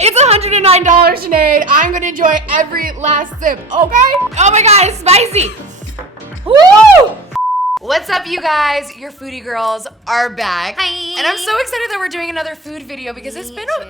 It's $109, Sinead. I'm gonna enjoy every last sip, okay? Oh my God, it's spicy. Woo! What's up, you guys? Your foodie girls are back. Hi. And I'm so excited that we're doing another food video because it's been a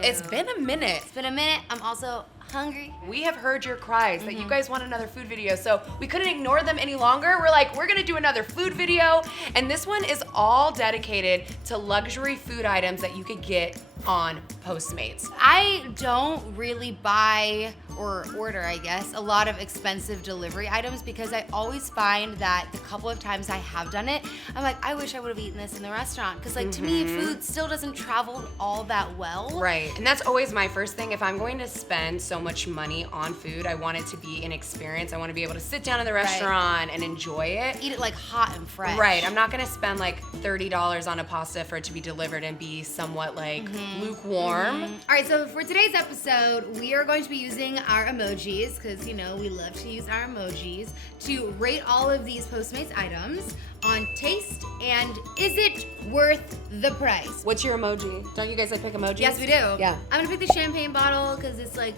minute. It's been a minute. I'm also hungry. We have heard your cries that you guys want another food video, so we couldn't ignore them any longer. We're like, we're gonna do another food video, and this one is all dedicated to luxury food items that you could get on Postmates. I don't really buy or order, I guess, a lot of expensive delivery items because I always find that the couple of times I have done it, I'm like, I wish I would have eaten this in the restaurant. Because like to me, food still doesn't travel all that well. Right, and that's always my first thing. If I'm going to spend so much money on food, I want it to be an experience. I want to be able to sit down in the restaurant and enjoy it. Eat it like hot and fresh. Right, I'm not gonna spend like $30 on a pasta for it to be delivered and be somewhat like lukewarm. All right, so for today's episode, we are going to be using our emojis, because, you know, we love to use our emojis, to rate all of these Postmates items on taste and is it worth the price? What's your emoji? Don't you guys like pick emojis? Yes, we do. Yeah. I'm gonna pick the champagne bottle because it's like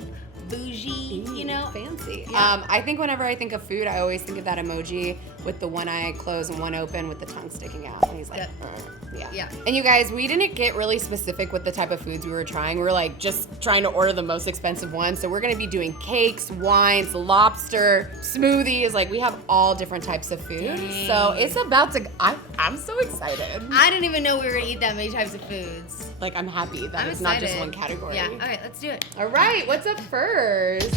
bougie, you know? Fancy. Yeah. I think whenever I think of food, I always think of that emoji with the one eye closed and one open with the tongue sticking out. And he's like, yeah. And you guys, we didn't get really specific with the type of foods we were trying. We were like just trying to order the most expensive ones. So we're gonna be doing cakes, wines, lobster, smoothies. Like we have all different types of food. Dang. So it's about to, I'm so excited. I didn't even know we were gonna eat that many types of foods. Like I'm happy that I'm it's not just excited. one category. Yeah, all right, let's do it. All right, what's up first?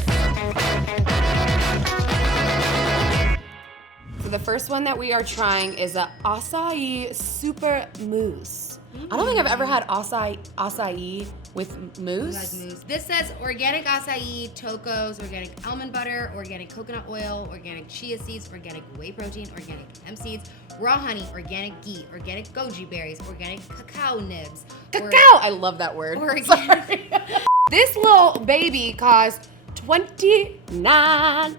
So the first one that we are trying is a acai super mousse. I don't think I've ever had acai with mousse. Like mousse. This says organic acai, tocos, organic almond butter, organic coconut oil, organic chia seeds, organic whey protein, organic hemp seeds, raw honey, organic ghee, organic goji berries, organic cacao nibs. Cacao! I love that word. Organic. This little baby cost $29.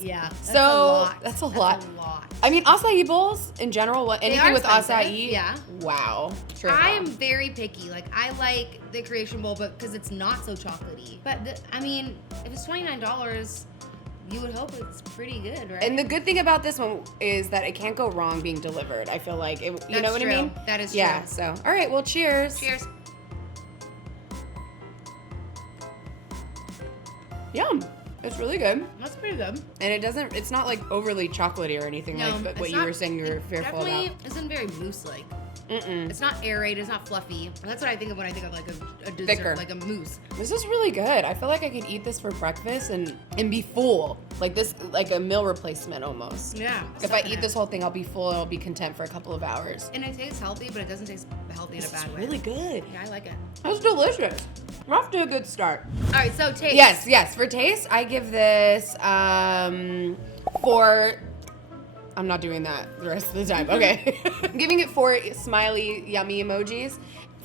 Yeah. That's So, a lot. that's a lot. A lot. I mean, acai bowls in general, anything are with expensive, acai, yeah. Wow. Sure. I am very picky. Like, I like the Creation Bowl, but because it's not so chocolatey. But I mean, if it's $29, you would hope it's pretty good, right? And the good thing about this one is that it can't go wrong being delivered. I feel like, you know what I mean? That is Yeah, true. so, all right, well, cheers. Cheers. Yum. It's really good. That's pretty good. And it's not like overly chocolatey or anything No, like it's what you not- were saying you were fearful Definitely about. isn't very mousse-like. Mm-mm. It's not aerated, it's not fluffy. And that's what I think of when I think of like a dessert, Thicker. like a mousse. This is really good. I feel like I could eat this for breakfast and be full. Like this, like a meal replacement almost. Yeah. If I eat this whole thing, I'll be full and I'll be content for a couple of hours. And it tastes healthy, but it doesn't taste healthy in a bad way. Really good. Yeah, I like it. That's delicious. We're off to a good start. All right, so taste. Yes. For taste, I give this I'm not doing that the rest of the time. Okay. I'm giving it 4 smiley, yummy emojis.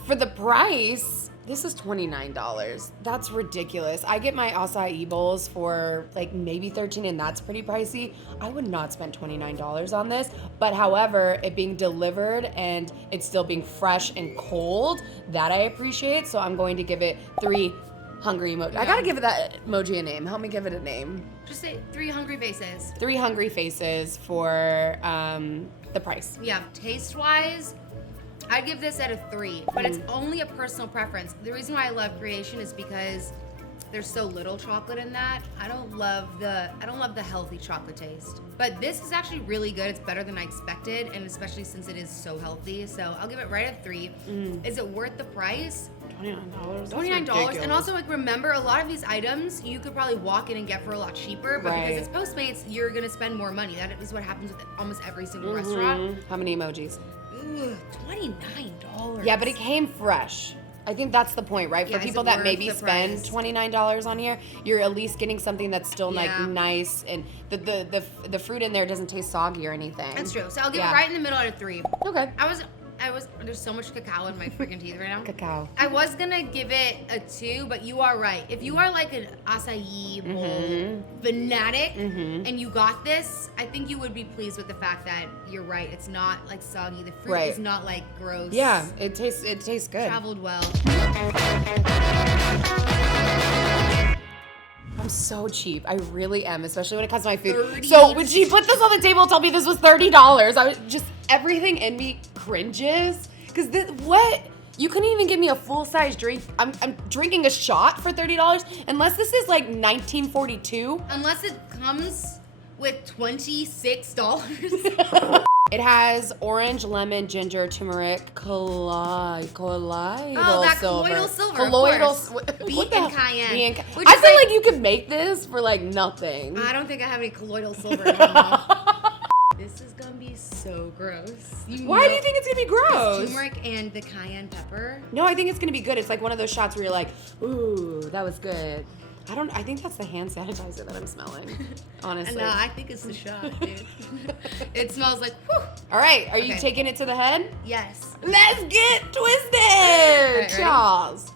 For the price, this is $29. That's ridiculous. I get my acai bowls for like maybe $13 and that's pretty pricey. I would not spend $29 on this. But however, it being delivered and it still being fresh and cold, that I appreciate. So I'm going to give it 3 hungry emojis. I gotta give it that emoji a name. Help me give it a name. Just say 3 hungry faces. 3 hungry faces for the price. Yeah, taste-wise, I'd give this at a 3, but it's only a personal preference. The reason why I love Creation is because there's so little chocolate in that. I don't love the healthy chocolate taste. But this is actually really good. It's better than I expected, and especially since it is so healthy. So I'll give it right at 3. Is it worth the price? $29. $29. And also, like, remember, a lot of these items you could probably walk in and get for a lot cheaper, but Right. because it's Postmates, you're gonna spend more money. That is what happens with almost every single restaurant. How many emojis? Ooh, $29. Yeah, but it came fresh. I think that's the point, right? Yeah, For is people it that worth maybe the spend price? $29 on here, you're at least getting something that's still Yeah. like nice and the fruit in there doesn't taste soggy or anything. That's true. So I'll give Yeah. it right in the middle at a 3. Okay. There's so much cacao in my freaking teeth right now. Cacao. I was gonna give it a 2, but you are right. If you are like an acai bowl fanatic and you got this, I think you would be pleased with the fact that you're right. It's not like soggy. The fruit Right. is not like gross. Yeah, it tastes good. Traveled well. I'm so cheap. I really am, especially when it comes to my food. 30. So when she put this on the table and told me this was $30, I was just, everything in me cringes. Because what? You couldn't even give me a full-size drink. I'm drinking a shot for $30, unless this is like 1942. Unless it comes with $26. It has orange, lemon, ginger, turmeric, colloidal colloidal silver, Colloidal, of course. what Beet and cayenne. Which I is feel like- like you could make this for like nothing. I don't think I have any colloidal silver in my This is gonna be so gross. Why do you think it's gonna be gross? Turmeric and the cayenne pepper. No, I think it's gonna be good. It's like one of those shots where you're like, ooh, that was good. I think that's the hand sanitizer that I'm smelling, honestly. No, I think it's the shot, dude. It smells like, whew. All right, are you Okay. taking it to the head? Yes. Let's get twisted! ready? Cheers.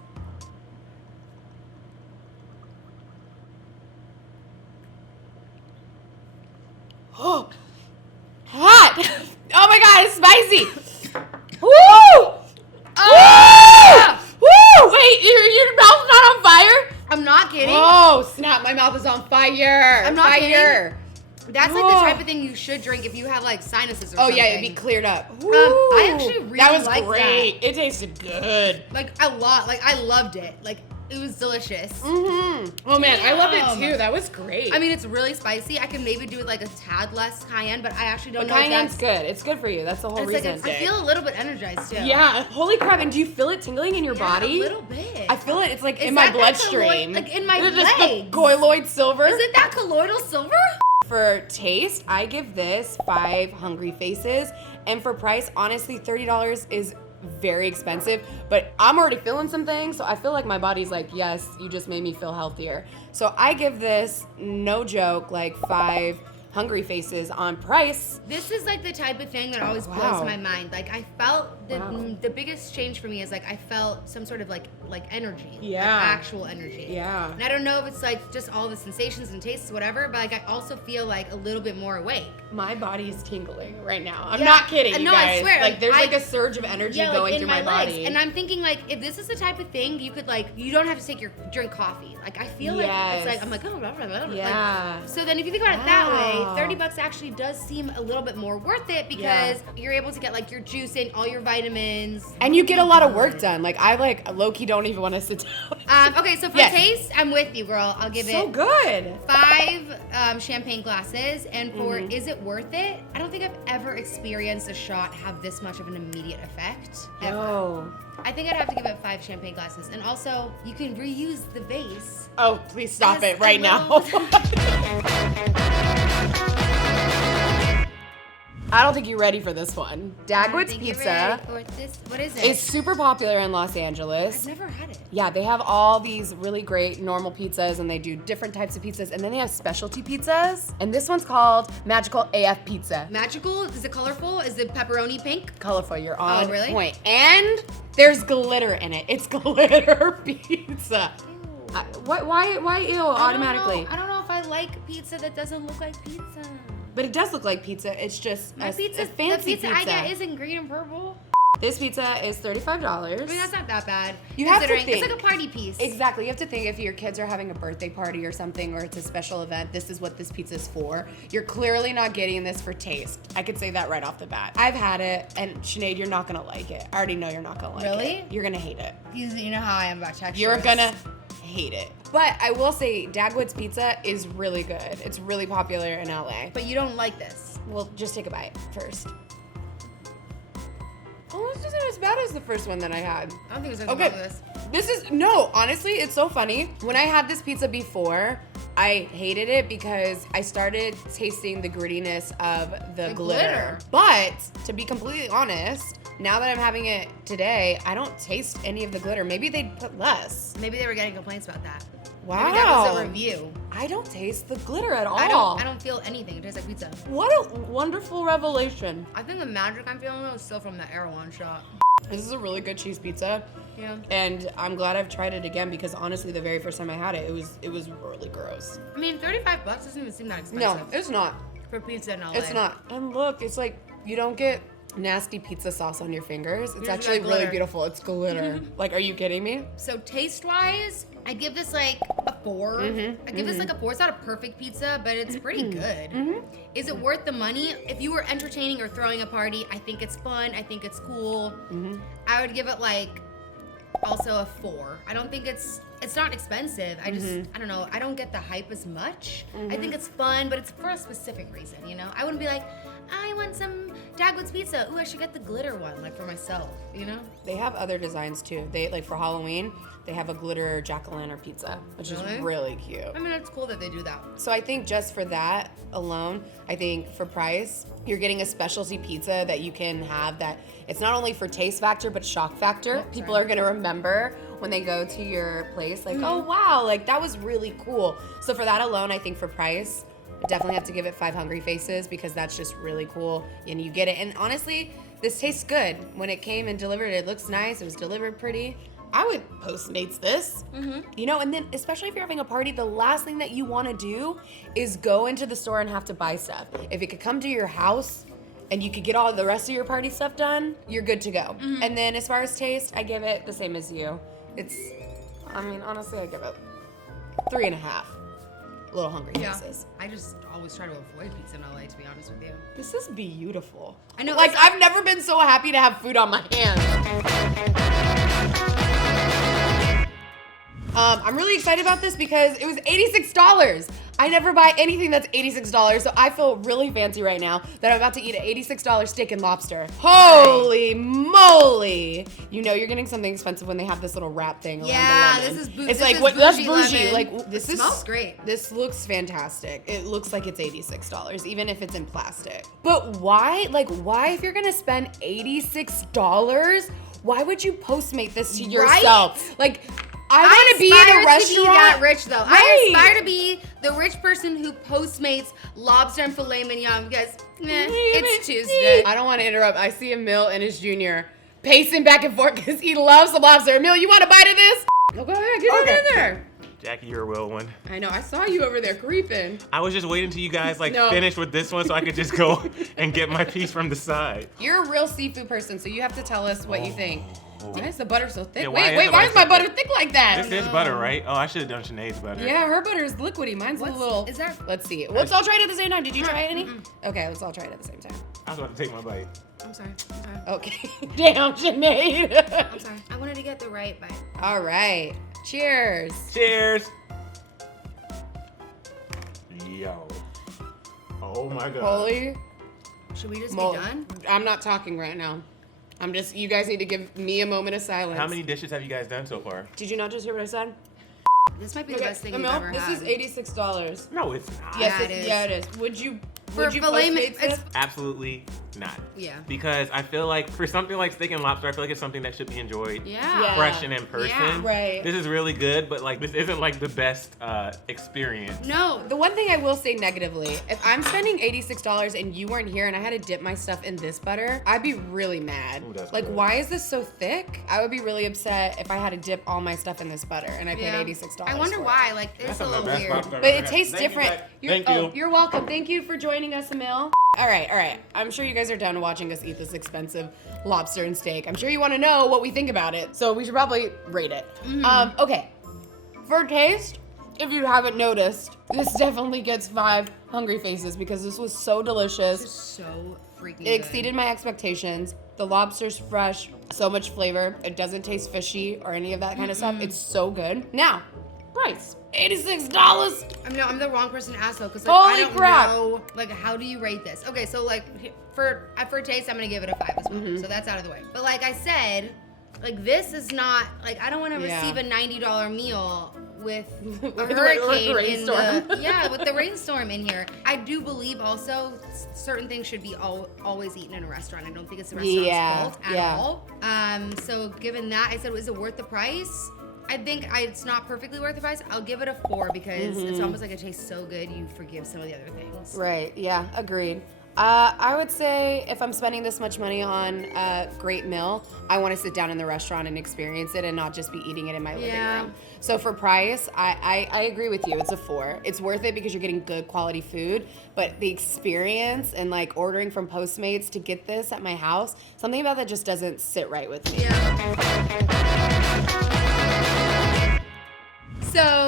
Oh, hot! Oh my god, it's spicy! Woo! Ah! Woo! Wait, your mouth's not on fire? I'm not kidding. Oh, snap, my mouth is on fire. I'm not fire. That's like Whoa. the type of thing you should drink if you have like sinuses or Oh something. yeah, it'd be cleared up. I actually really that was like great. It tasted good. Like a lot. Like I loved it. Like it was delicious. Mm-hmm. Oh man, I love it Damn. too. That was great. I mean, it's really spicy. I can maybe do it like a tad less cayenne, but I actually don't but know. cayenne's good. It's good for you. That's the whole It's reason. like I feel a little bit energized too. Yeah. Holy crap! And do you feel it tingling in your body? A little bit. I feel it. It's like Is in my that the bloodstream. like in my It's just legs. the colloid silver. Is it that colloidal silver? For taste, I give this 5 hungry faces, and for price, honestly, $30 is very expensive, but I'm already feeling some things, so I feel like my body's like, yes, you just made me feel healthier. So I give this, no joke, like 5 hungry faces on price. This is like the type of thing that always Wow. blows my mind. Like I felt Wow. the biggest change for me is like I felt some sort of like energy. Yeah. Like actual energy. Yeah. And I don't know if it's like just all the sensations and tastes, whatever, but like I also feel like a little bit more awake. My body is tingling right now. I'm Yeah. not kidding, you No, I guys. swear, Like like, there's I- like a surge of energy Yeah, going like in through my my legs. body. And I'm thinking like if this is the type of thing you could like you don't have to drink coffee. Like I feel like it's like I'm like oh blah, blah, blah, blah. Yeah. Like, so then if you think about it that Wow. way, $30 actually does seem a little bit more worth it because you're able to get like your juice in, all your vitamins. And you get a lot of work done. Like I like low-key don't even want to sit down. Okay, so for Yes. taste, I'm with you, girl. I'll give So it good. 5 champagne glasses. And for Mm-hmm. is it worth it? I don't think I've ever experienced a shot have this much of an immediate effect. Ever. Oh. I think I'd have to give it 5 champagne glasses. And also, you can reuse the vase. Oh, please stop Yes, it right I now. will. I don't think you're ready for this one. I Dagwood's think you're Pizza ready for this. What is it? is super popular in Los Angeles. I've never had it. Yeah, they have all these really great normal pizzas and they do different types of pizzas and then they have specialty pizzas. And this one's called Magical AF Pizza. Magical? Is it colorful? Is it pepperoni pink? Colorful, you're on really? point. And there's glitter in it. It's glitter pizza. Ew. Why ew automatically? I don't know if I like pizza that doesn't look like pizza. But it does look like pizza. It's just My a pizza, fancy the pizza I get isn't green and purple. This pizza is $35. I mean, that's not that bad. You have to considering think. It's like a party piece. Exactly. You have to think if your kids are having a birthday party or something, or it's a special event, this is what this pizza is for. You're clearly not getting this for taste. I could say that right off the bat. I've had it, and Sinead, you're not gonna like it. I already know you're not gonna like it. Really? You're gonna hate it. You know how I am about textures. You're gonna hate it. But I will say, Dagwood's Pizza is really good. It's really popular in LA. But you don't like this. Well, just take a bite first. Oh, this isn't as bad as the first one that I had. I don't think there's Okay. anything wrong with this. This is, no, honestly, it's so funny. When I had this pizza before, I hated it because I started tasting the grittiness of the glitter. But to be completely honest, now that I'm having it today, I don't taste any of the glitter. Maybe they'd put less. Maybe they were getting complaints about that. Wow. Maybe that was a review. I don't taste the glitter at all. I don't feel anything. It tastes like pizza. What a wonderful revelation. I think the magic I'm feeling though is still from the Erewhon shot. This is a really good cheese pizza. Yeah. And I'm glad I've tried it again because honestly, the very first time I had it, it was really gross. I mean, $35 doesn't even seem that expensive. No, it's not. For pizza in LA. It's not. And look, it's like you don't get nasty pizza sauce on your fingers. It's Here's actually that really glitter. beautiful. It's glitter. Like, are you kidding me? So taste-wise, I give this like a 4. I give this like a 4. It's not a perfect pizza, but it's pretty good. Is it worth the money? If you were entertaining or throwing a party, I think it's fun. I think it's cool. I would give it like also a 4. I don't think it's not expensive. I just, I don't know. I don't get the hype as much. I think it's fun, but it's for a specific reason, you know? I wouldn't be like, I want some Dagwood's pizza. Ooh, I should get the glitter one, like for myself, you know? They have other designs too. They, like for Halloween, they have a glitter jack-o'-lantern pizza, which is really cute. I mean, it's cool that they do that. So I think just for that alone, I think for price, you're getting a specialty pizza that you can have that it's not only for taste factor, but shock factor. People are gonna remember when they go to your place, like, oh wow, like that was really cool. So for that alone, I think for price, I definitely have to give it 5 hungry faces because that's just really cool and you get it. And honestly, this tastes good. When it came and delivered, it looks nice, it was delivered pretty. I would Postmates this, you know, and then especially if you're having a party, the last thing that you want to do is go into the store and have to buy stuff. If it could come to your house and you could get all the rest of your party stuff done, you're good to go. And then as far as taste, I give it the same as you. It's, I mean, honestly, I give it 3.5. Little hungry faces. I just always try to avoid pizza in LA, to be honest with you. This is beautiful. I know. Like, I've never been so happy to have food on my hands. I'm really excited about this because it was $86. I never buy anything that's $86, so I feel really fancy right now that I'm about to eat an $86 steak and lobster. Holy moly! You know you're getting something expensive when they have this little wrap thing around the lemon. this is It's this like is what? That's bougie bougie. lemon. Like this It smells great. This looks fantastic. It looks like it's $86, even if it's in plastic. But why? Like why? If you're gonna spend $86, why would you Postmate this to yourself? Like. I want to be in a restaurant. To be that rich, though. Right. I aspire to be the rich person who Postmates lobster and filet mignon because it's Tuesday. I don't want to interrupt. I see Emil and his junior pacing back and forth because he loves the lobster. Emil, you want a bite of this? Oh, go ahead. Get it in there. Jackie, you're a real one. I know. I saw you over there creeping. I was just waiting till you guys finish with this one so I could just go and get my piece from the side. You're a real seafood person, so you have to tell us what you think. Why is the butter so thick? Yeah, why is my butter thick like that? This is butter, right? Oh, I should have done Sinead's butter. Yeah, her butter is liquidy. Mine's a little. Is that? Let's see. Let's all try it at the same time. Did you try any? Okay, let's all try it at the same time. I was about to take my bite. I'm sorry. Okay. Damn, Sinead. I'm sorry. I wanted to get the right bite. All right. Cheers. Cheers. Yo. Oh my God. Holy. Should we just Mo- be done? I'm not talking right now. You guys need to give me a moment of silence. How many dishes have you guys done so far? Did you not just hear what I said? This might be the best thing you've Emil, ever this had. is $86. No, it's not. Yes, Yeah, it is. Yeah, it is. Would you filet Postmates this? Absolutely not. Yeah. Because I feel like for something like steak and lobster, I feel like it's something that should be enjoyed Yeah. fresh and in person. Yeah. Right. This is really good, but like this isn't like the best experience. No. The one thing I will say negatively, if I'm spending $86 and you weren't here and I had to dip my stuff in this butter, I'd be really mad. Ooh, that's like, good. why is this so thick? I would be really upset if I had to dip all my stuff in this butter and I paid Yeah. $86. I wonder for it. why. Like, it's a little weird. But it tastes Thank you, different. guys. Thank you. You're welcome. Thank you for joining us, Emil. All right. I'm sure you guys are done watching us eat this expensive lobster and steak. I'm sure you want to know what we think about it, so we should probably rate it. Okay. For taste, if you haven't noticed, this definitely gets 5 hungry faces because this was so delicious. This is so freaking It exceeded my expectations. The lobster's fresh, so much flavor. It doesn't taste fishy or any of that kind of stuff. It's so good. Now, price. $86. I'm the wrong person to ask though, because Holy I don't crap. know. Like, how do you rate this? Okay, so like for taste, I'm gonna give it a 5 as well. So that's out of the way. But like I said, like this is not like I don't want to receive a $90 meal with a hurricane in rainstorm. the with the rainstorm in here. I do believe also certain things should be always eaten in a restaurant. I don't think it's the restaurant's fault at all. So given that, I said, is it worth the price? I think it's not perfectly worth the price. I'll give it a 4 because it's almost like it tastes so good you forgive some of the other things. Right, yeah, agreed. I would say if I'm spending this much money on a great meal, I want to sit down in the restaurant and experience it and not just be eating it in my living room. So for price, I agree with you. It's a 4. It's worth it because you're getting good quality food, but the experience and like ordering from Postmates to get this at my house, something about that just doesn't sit right with me.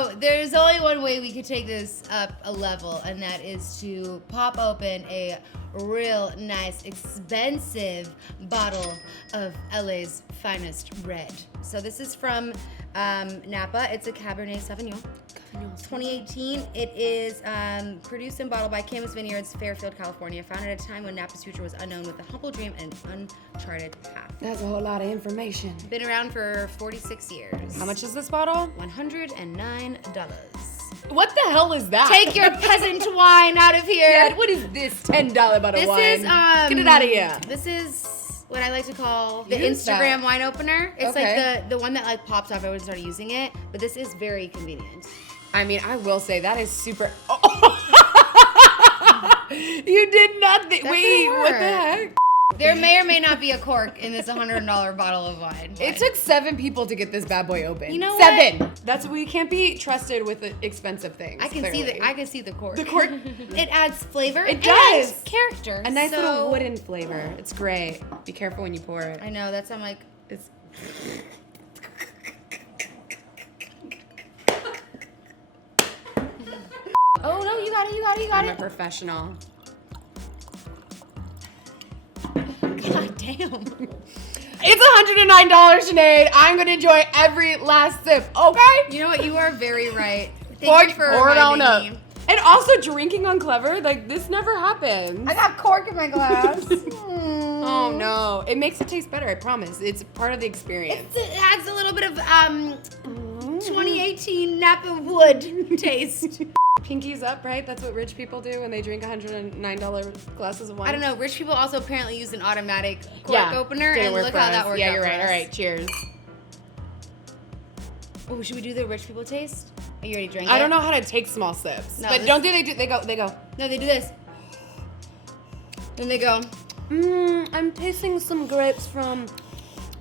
So there's only one way we could take this up a level, and that is to pop open a real nice, expensive bottle of LA's finest red. So this is from Napa. It's a Cabernet Sauvignon. 2018. It is produced and bottled by Camus Vineyards, Fairfield, California. Founded at a time when Napa's future was unknown, with a humble dream and uncharted path. That's a whole lot of information. Been around for 46 years. How much is this bottle? $109. What the hell is that? Take your peasant wine out of here. Yeah, what is this $10 bottle of wine? This is Get it out of here. This is what I like to call the Use Instagram that. wine opener. It's Okay. like the one that like pops off. Everyone started using it, but this is very convenient. I mean, I will say that is super. Oh. You did not. That Wait, didn't what the work. heck? There may or may not be a cork in this $100 bottle of wine. It took 7 people to get this bad boy open. You know 7. what? That's we can't be trusted with the expensive things. I can see the cork. The cork. It adds flavor. It and does. character. A nice So- little wooden flavor. It's great. Be careful when you pour it. I know that's I'm like. It's. Oh no, you got it. I'm a professional. God damn. It's $109, Sinead. I'm gonna enjoy every last sip. Okay. You know what? You are very right. Pour Thank you for it on up. reminding me. And also drinking on Clevver, like this never happens. I got cork in my glass. Oh no, it makes it taste better. I promise. It's part of the experience. It adds a little bit of 2018 Napa Wood taste. Pinkies up, right? That's what rich people do when they drink $109 glasses of wine. I don't know. Rich people also apparently use an automatic cork opener, Didn't and work look for how us. that worked Yeah, out you're for right. us. All right, cheers. Oh, should we do the rich people taste? Are you ready to drink it? I don't know how to take small sips, No, but this- don't do they go. No, they do this. Then they go. I'm tasting some grapes from.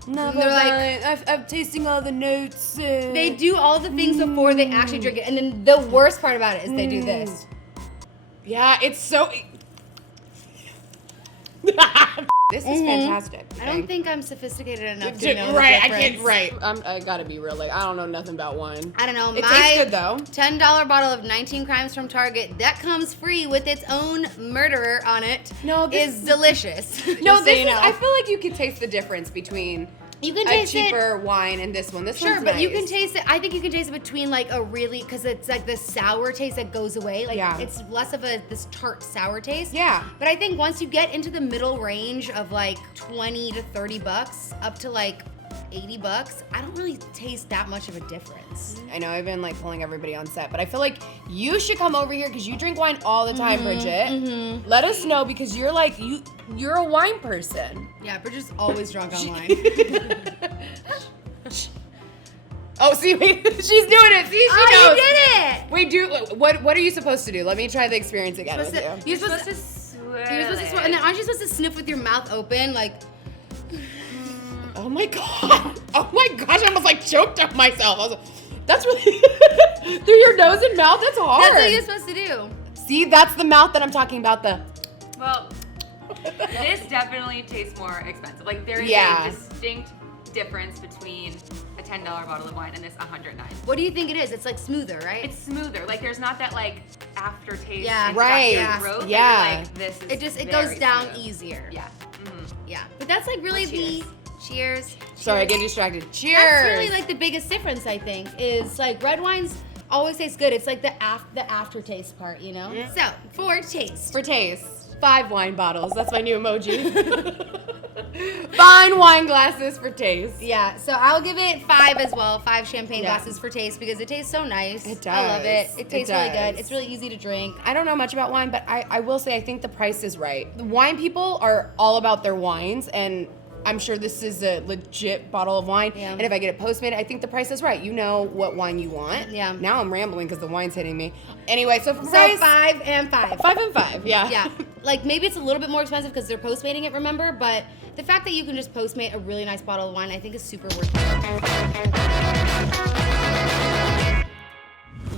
No, they're like- I'm tasting all the notes. They do all the things before they actually drink it, and then the worst part about it is they do this. Yeah, it's so. This is fantastic. I don't think I'm sophisticated enough to Dude, know right, the I can't. difference. Right, I gotta be real. Like, I don't know nothing about wine. I don't know. It My tastes good though. $10 bottle of 19 Crimes from Target that comes free with its own murderer on it. No, this is delicious. No, Just so this you is. know. I feel like you could taste the difference between You can a taste cheaper wine and this one. This Sure, one's but you nice. can taste it. I think you can taste it between like a really, because it's like the sour taste that goes away. Like Yeah. it's less of this tart sour taste. Yeah. But I think once you get into the middle range of like 20 to 30 bucks up to like 80 bucks, I don't really taste that much of a difference. I know I've been like pulling everybody on set, but I feel like you should come over here because you drink wine all the time, Bridget. Let us know because you're like you're a wine person. Yeah, Bridget's always drunk on wine. Oh, see, wait, she's doing it. See, she Oh, knows. you did it! Wait, what are you supposed to do? Let me try the experience again with you. You're supposed to swirl, and then aren't you supposed to sniff with your mouth open, like? Oh my god! Oh my gosh! I almost like choked up myself. I was like, that's really through your nose and mouth. That's hard. That's what you're supposed to do. See, that's the mouth that I'm talking about. Well, this definitely tastes more expensive. Like there is Yeah. a distinct difference between a $10 bottle of wine and this $109. What do you think it is? It's like smoother, right? It's smoother. Like there's not that like aftertaste. Yeah. in the back of Right. your Yeah. throat that Yeah. you're like, this is it very goes down smooth. easier. Yeah. Yeah. But that's like really Cheers. cheers. Sorry, I get distracted. Cheers. That's really like the biggest difference, I think, is like red wines always taste good. It's like the aftertaste part, you know? Yeah. So, for taste. For taste, 5 wine bottles. That's my new emoji. Fine wine glasses for taste. Yeah, so I'll give it 5 as well. 5 champagne Yeah. glasses for taste because it tastes so nice. It I love it. does. It It tastes really good. does. It's really easy to drink. I don't know much about wine, but I will say I think the price is right. The wine people are all about their wines, and I'm sure this is a legit bottle of wine. Yeah. And if I get it Postmates, I think the price is right. You know what wine you want. Yeah. Now I'm rambling because the wine's hitting me. Anyway, so for So price, 5 and 5. 5 and 5. Yeah. Yeah, like maybe it's a little bit more expensive because they're Postmating it, remember? But the fact that you can just Postmate a really nice bottle of wine, I think is super worth it.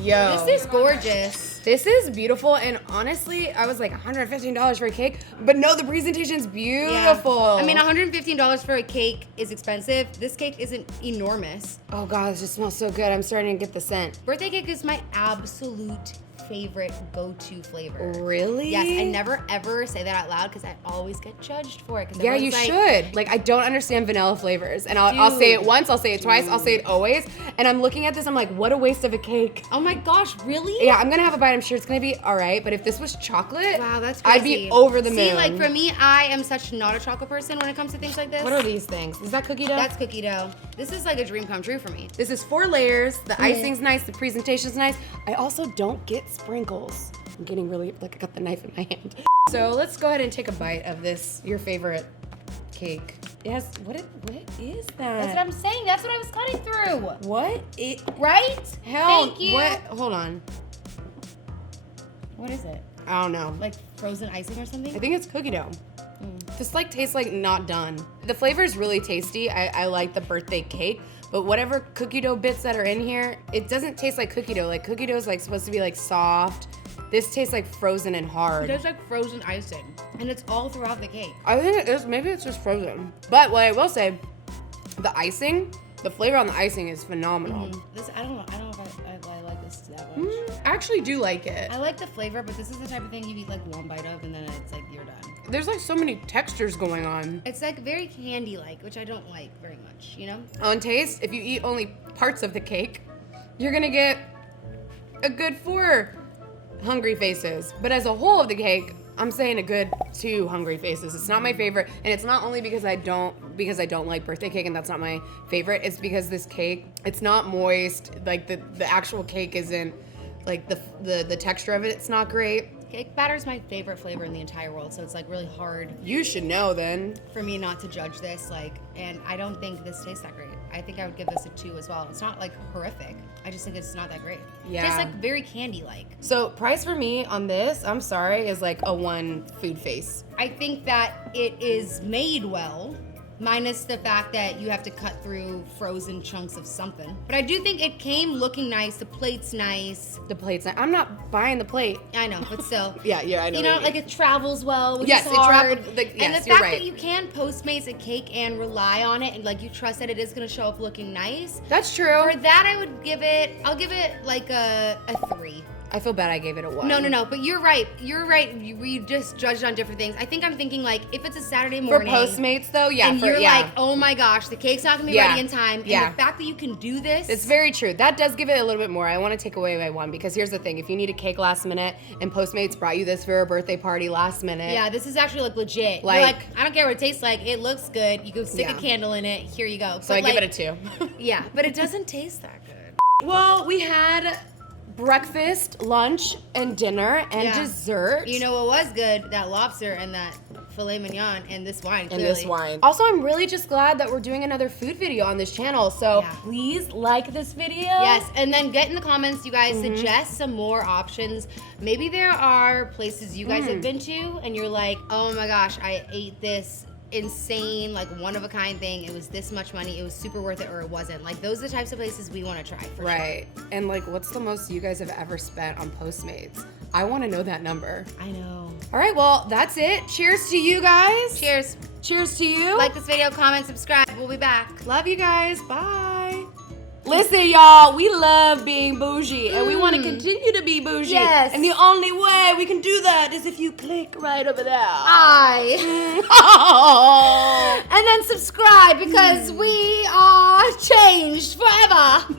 Yo. This is gorgeous. This is beautiful, and honestly, I was like $115 for a cake, but no, the presentation's beautiful. Yeah. I mean, $115 for a cake is expensive. This cake isn't enormous. Oh God, it just smells so good. I'm starting to get the scent. Birthday cake is my absolute favorite go-to flavor. Really? Yes, I never ever say that out loud because I always get judged for it. Yeah, you should. Like, I don't understand vanilla flavors, and I'll say it once, I'll say it twice, I'll say it always, and I'm looking at this, I'm like, what a waste of a cake. Oh my gosh, really? Yeah, I'm gonna have a bite, I'm sure it's gonna be all right, but if this was chocolate, Wow, that's crazy. I'd be over the moon. See, like for me, I am such not a chocolate person when it comes to things like this. What are these things? Is that cookie dough? That's cookie dough. This is like a dream come true for me. This is 4 layers, the icing's nice, the presentation's nice. I also don't get sprinkles. I'm getting really, like I got the knife in my hand. So let's go ahead and take a bite of this, your favorite cake. Yes, what is that? That's what I'm saying. That's what I was cutting through. What? Right? Hell, Thank you. what? Hold on. What is it? I don't know. Like frozen icing or something? I think it's cookie dough. This like tastes like not done. The flavor is really tasty. I like the birthday cake, but whatever cookie dough bits that are in here, it doesn't taste like cookie dough. Like cookie dough is like supposed to be like soft. This tastes like frozen and hard. It tastes like frozen icing, and it's all throughout the cake. I think it is. Maybe it's just frozen. But what I will say, the icing, the flavor on the icing is phenomenal. This I don't know if I like this that much. I actually do like it. I like the flavor, but this is the type of thing you eat like one bite of, and then it's like you're done. There's like so many textures going on. It's like very candy-like, which I don't like very much. You know? On taste, if you eat only parts of the cake, you're gonna get a good 4 hungry faces. But as a whole of the cake, I'm saying a good 2 hungry faces. It's not my favorite, and it's not only because I don't like birthday cake and that's not my favorite. It's because this cake, it's not moist. Like the actual cake isn't like the texture of it. It's not great. Cake batter is my favorite flavor in the entire world, so it's like really hard You should know then. for me not to judge this. Like, and I don't think this tastes that great. I think I would give this a 2 as well. It's not like horrific. I just think it's not that great. Yeah. It tastes like very candy-like. So price for me on this, I'm sorry, is like a 1 food face. I think that it is made well, minus the fact that you have to cut through frozen chunks of something. But I do think it came looking nice. The plate's nice. The plate's not, I'm not buying the plate. I know, but still. Yeah, I know. You know, like it travels well, which Yes, is it hard. traveled- like, and yes, the you're fact right. that you can Postmates a cake and rely on it, and like you trust that it is gonna show up looking nice. That's true. For that, I'll give it like a 3. I feel bad I gave it a 1. No, but you're right. We just judged on different things. I think I'm thinking like if it's a Saturday For morning. Postmates though, yeah. And you're like, oh my gosh, the cake's not gonna be Yeah. ready in time. And Yeah. the fact that you can do this. It's very true. That does give it a little bit more. I want to take away my 1 because here's the thing. If you need a cake last minute and Postmates brought you this for a birthday party last minute. Yeah, this is actually like legit. Like- You're like, I don't care what it tastes like. It looks good. You can stick Yeah. a candle in it. Here you go. So I give it a 2. Yeah, but it doesn't taste that good. Well, we had breakfast, lunch, and dinner, and Yeah. dessert. You know what was good? That lobster and that filet mignon and this wine. and Clearly. this wine. Also, I'm really just glad that we're doing another food video on this channel. So Yeah. please like this video. Yes, and then get in the comments, you guys, Mm-hmm. suggest some more options. Maybe there are places you guys Mm. have been to and you're like, oh my gosh, I ate this insane, like one-of-a-kind thing. It was this much money. It was super worth it, or it wasn't. Like, those are the types of places we want to try, for sure. Right. And like, what's the most you guys have ever spent on Postmates? I want to know that number. I know. All right, well, that's it. Cheers to you guys. Cheers. Cheers to you. Like this video, comment, subscribe. We'll be back. Love you guys. Bye. Listen, y'all, we love being bougie, and we want to continue to be bougie. Yes. And the only way we can do that is if you click right over there. And then subscribe because we are changed forever.